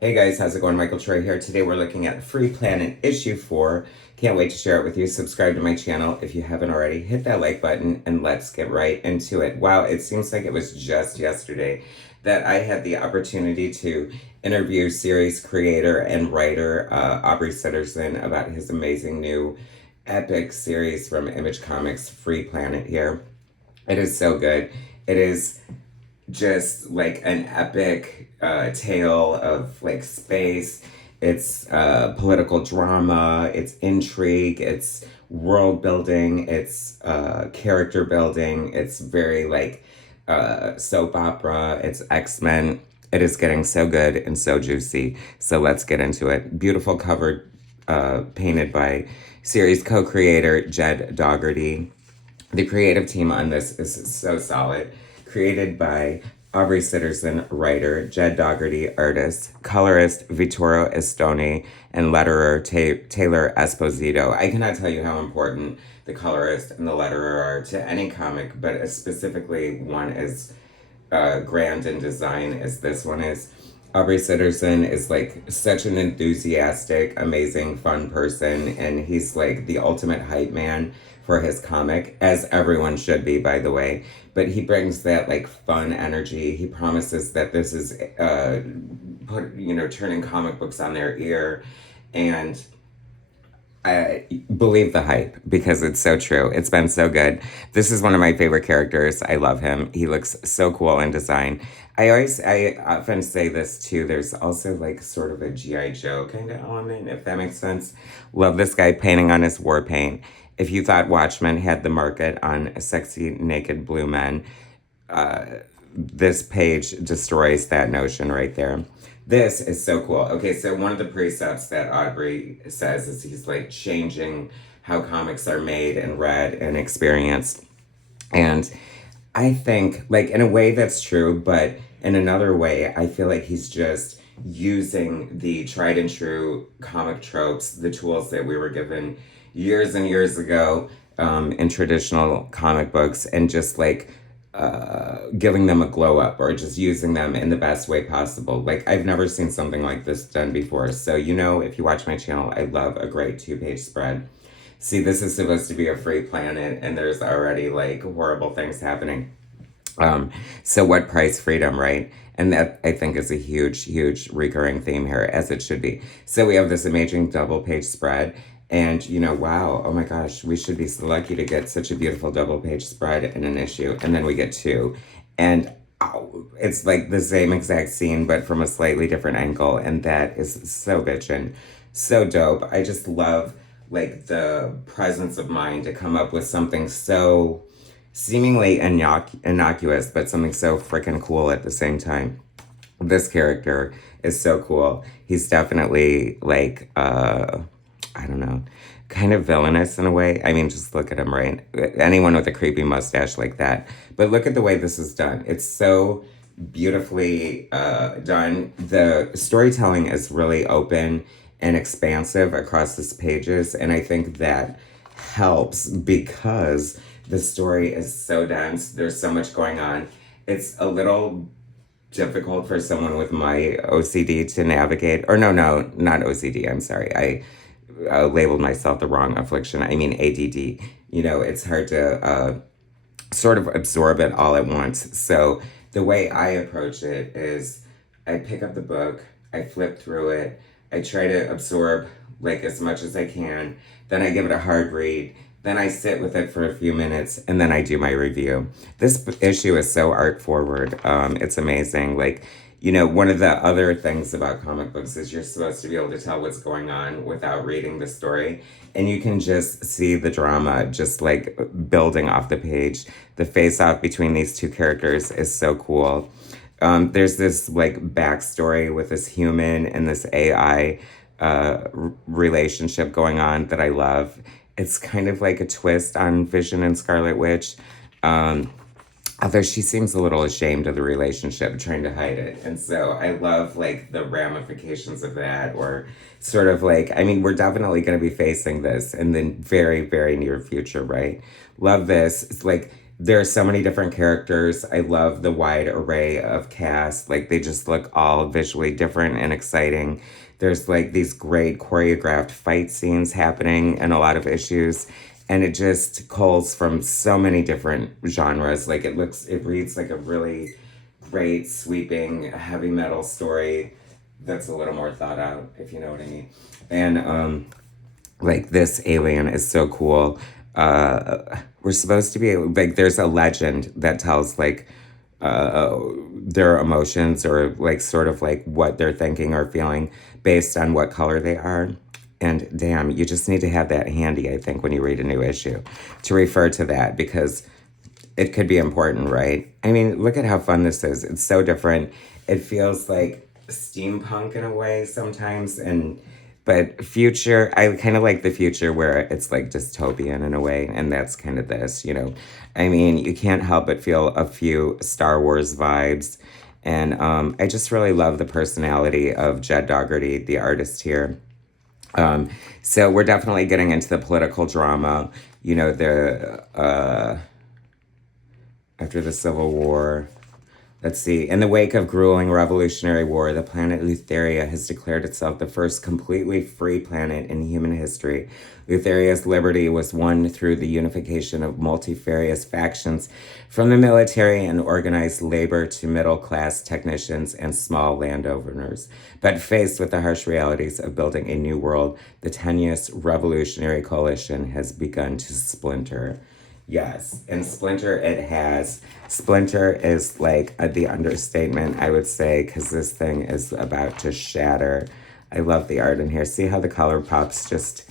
Hey guys, how's it going? Michael Troy here. Today we're looking at Free Planet issue 4. Can't wait to share it with you. Subscribe to my channel if you haven't already. Hit that like button and let's get right into it. Wow, it seems like it was just yesterday that I had the opportunity to interview series creator and writer Aubrey Sitterson about his amazing new epic series from Image Comics, Free Planet here. It is so good. It is just like an epic tale of like space. It's political drama, it's intrigue, it's world building, it's character building, it's very like soap opera, it's X-Men. It is getting so good and so juicy. So let's get into it. Beautiful cover painted by series co-creator Jed Dougherty. The creative team on this is so solid. Created by Aubrey Sitterson, writer, Jed Dougherty, artist, colorist Vittorio Estoni, and letterer Taylor Esposito. I cannot tell you how important the colorist and the letterer are to any comic, but specifically one as grand in design as this one is. Aubrey Sitterson is like such an enthusiastic, amazing, fun person, and he's like the ultimate hype man for his comic, as everyone should be, by the way. But he brings that like fun energy. He promises that this is turning comic books on their ear, and I believe the hype because it's so true. It's been so good. This is one of my favorite characters. I love him. He looks so cool in design. I often say this too. There's also like sort of a G.I. Joe kind of element, if that makes sense. Love this guy painting on his war paint. If you thought Watchmen had the market on sexy naked blue men, this page destroys that notion right there. This is so cool. Okay, so one of the precepts that Aubrey says is he's like changing how comics are made and read and experienced. And I think, like, in a way that's true, but in another way, I feel like he's just using the tried and true comic tropes, the tools that we were given years and years ago in traditional comic books, and just like giving them a glow up or just using them in the best way possible. Like, I've never seen something like this done before. So, if you watch my channel, I love a great 2-page spread. See, this is supposed to be a free planet, and there's already like horrible things happening. So what price freedom, right? And that I think is a huge, huge recurring theme here, as it should be. So we have this amazing double page spread. And, wow, oh my gosh, we should be so lucky to get such a beautiful double page spread in an issue. And then we get two. And it's like the same exact scene, but from a slightly different angle. And that is so bitchin', so dope. I just love like the presence of mind to come up with something so seemingly innocuous, but something so freaking cool at the same time. This character is so cool. He's definitely like, I don't know, kind of villainous in a way. I mean, just look at him, right? Anyone with a creepy mustache like that. But look at the way this is done. It's so beautifully done. The storytelling is really open and expansive across these pages. And I think that helps because the story is so dense. There's so much going on. It's a little difficult for someone with my OCD to navigate. Or no, not OCD. I'm sorry. I labeled myself the wrong affliction. I mean ADD. It's hard to sort of absorb it all at once. So the way I approach it is I pick up the book, I flip through it, I try to absorb like as much as I can, then I give it a hard read, then I sit with it for a few minutes, and then I do my review. This issue is so art forward. It's amazing. Like, one of the other things about comic books is you're supposed to be able to tell what's going on without reading the story. And you can just see the drama just like building off the page. The face off between these two characters is so cool. There's this like backstory with this human and this AI relationship going on that I love. It's kind of like a twist on Vision and Scarlet Witch. Although she seems a little ashamed of the relationship, trying to hide it. And so I love like the ramifications of that, or sort of like, I mean, we're definitely going to be facing this in the very, very near future, right? Love this. It's like There are so many different characters. I love the wide array of cast. Like they just look all visually different and exciting. There's like these great choreographed fight scenes happening in a lot of issues. And it just culls from so many different genres. Like it reads like a really great, sweeping, heavy metal story that's a little more thought out, if you know what I mean. And like this alien is so cool. We're supposed to be like there's a legend that tells like their emotions or like sort of like what they're thinking or feeling based on what color they are. And damn, you just need to have that handy, I think, when you read a new issue to refer to that because it could be important, right? I mean, look at how fun this is. It's so different. It feels like steampunk in a way sometimes, and but future. I kind of like the future where it's like dystopian in a way, and that's kind of this, you know. I mean, you can't help but feel a few Star Wars vibes, and I just really love the personality of Jed Dougherty, the artist here. So we're definitely getting into the political drama. You know, the after the Civil War. Let's see. In the wake of grueling Revolutionary War, the planet Lutheria has declared itself the first completely free planet in human history. Lutheria's liberty was won through the unification of multifarious factions, from the military and organized labor to middle-class technicians and small landowners. But faced with the harsh realities of building a new world, the tenuous Revolutionary Coalition has begun to splinter. Yes, and Splinter it has. Splinter is like the understatement, I would say, because this thing is about to shatter. I love the art in here. See how the color pops just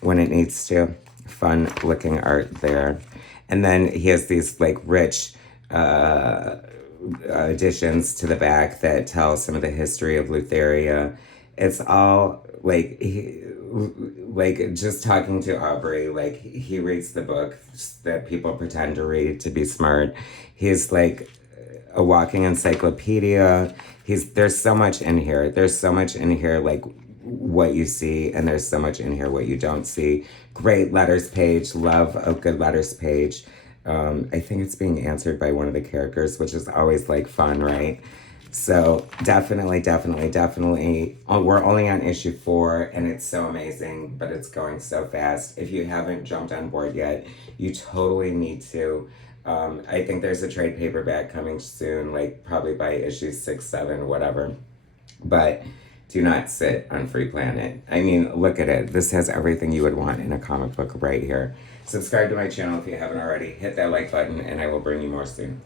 when it needs to? Fun looking art there. And then he has these like rich additions to the back that tell some of the history of Lutheria. It's all like like just talking to Aubrey, like he reads the book that people pretend to read to be smart. He's like a walking encyclopedia. There's so much in here. There's so much in here like what you see, and there's so much in here what you don't see. Great letters page. Love a good letters page. I think it's being answered by one of the characters, which is always like fun, right? So definitely, definitely, definitely. We're only on issue 4, and it's so amazing, but it's going so fast. If you haven't jumped on board yet, you totally need to. I think there's a trade paperback coming soon, like probably by issue 6, 7, whatever. But do not sit on Free Planet. I mean, look at it. This has everything you would want in a comic book right here. Subscribe to my channel if you haven't already. Hit that like button, and I will bring you more soon.